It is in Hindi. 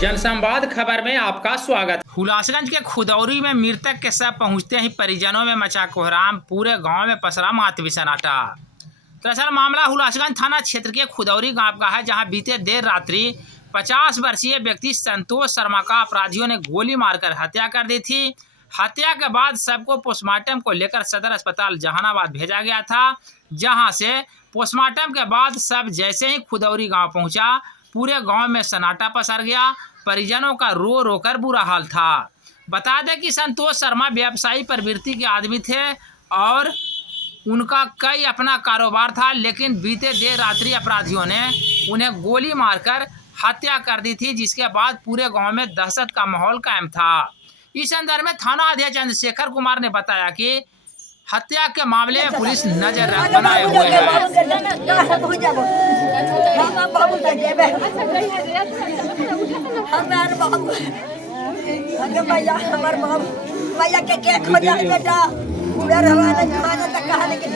जनसंवाद खबर में आपका स्वागत। हुलासगंज के खुदौरी में मृतक के शव पहुंचते ही परिजनों में मचा कोहराम, पूरे गांव में पसरा मातमी सन्नाटा। दरअसल मामला हुलासगंज थाना क्षेत्र के खुदौरी गांव का है, जहां बीते देर रात्रि 50 वर्षीय व्यक्ति संतोष शर्मा का अपराधियों ने गोली मारकर हत्या कर दी थी। हत्या के बाद शव को पोस्टमार्टम को लेकर सदर अस्पताल जहानाबाद भेजा गया था, जहां से पोस्टमार्टम के बाद शव जैसे ही खुदौरी गांव पहुंचा, पूरे गांव में सन्नाटा पसर गया। परिजनों का रो रो कर बुरा हाल था। बता दें कि संतोष शर्मा व्यवसायी प्रवृत्ति के आदमी थे और उनका कई अपना कारोबार था, लेकिन बीते देर रात्रि अपराधियों ने उन्हें गोली मारकर हत्या कर दी थी, जिसके बाद पूरे गांव में दहशत का माहौल कायम था। इस संदर्भ में थाना अध्यक्ष चंद्रशेखर कुमार ने बताया कि हत्या के मामले में पुलिस नजर बनाए हुए है। भैया के खो जाए बेटा, पूरा रवा नहीं खाना तक कहानी के